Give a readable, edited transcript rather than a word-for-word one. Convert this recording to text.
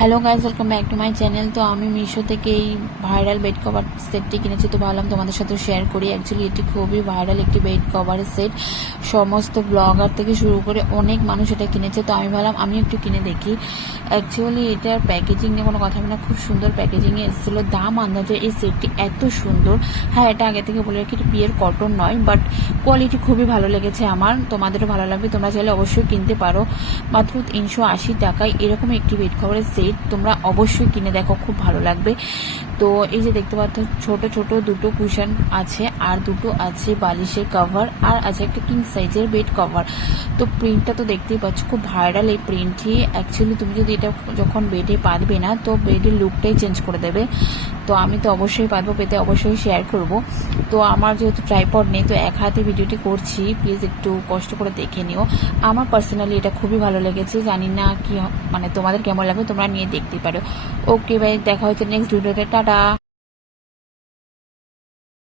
Hello guys, welcome back to my channel. তো আমি মিশো থেকে এই ভাইরাল বেড কভার সেটটি কিনেছি, তো ভাবলাম তোমাদের সাথে শেয়ার করি। অ্যাকচুয়ালি এটি খুবই ভাইরাল একটি বেড কভারের সেট। সমস্ত ব্লগার থেকে শুরু করে অনেক মানুষ এটা কিনেছে, তো আমি ভাবলাম আমি একটু কিনে দেখি। অ্যাকচুয়ালি এটার প্যাকেজিং নিয়ে কোনো কথা হবে না, খুব সুন্দর প্যাকেজিংয়ে এসেছিলো। দাম আন্দাজে এই সেটটি এত সুন্দর। হ্যাঁ, এটা আগে থেকে বলে রাখি, এটা পিওর কটন নয়, বাট কোয়ালিটি খুবই ভালো লেগেছে আমার। তোমাদেরও ভালো লাগবে, তোমরা চাইলে অবশ্যই কিনতে পারো। মাত্র 380 টাকায় এরকম একটি বেড কভারের সেট তোমরা অবশ্যই কিনে দেখো, খুব ভালো লাগবে। তো এই যে দেখতে পাচ্ছ, ছোট ছোট দুটো কুশন আছে, আর দুটো আছে বালিশের কভার, আর আছে একটা কিং সাইজের বেড কভার। তো প্রিন্টটা তো দেখতেই পাচ্ছ, খুব ভাইরাল এই প্রিন্টটি। অ্যাকচুয়ালি তুমি যদি এটা যখন বেডে পাতবে না, তো বেডের লুকটাই চেঞ্জ করে দেবে। তো আমি তো অবশ্যই পারবো, পেতে অবশ্যই শেয়ার করব। তো আমার যেহেতু ট্রাইপড নেই, তো এক হাতে ভিডিওটি করছি, প্লিজ একটু কষ্ট করে দেখে নিও। আমার পার্সোনালি এটা খুবই ভালো লেগেছে, জানি না কি মানে তোমাদের কেমন লাগবে, তোমরা নিয়ে দেখতে পারো। ওকে ভাই, দেখা হচ্ছে নেক্সট ভিডিওতে, টাটা।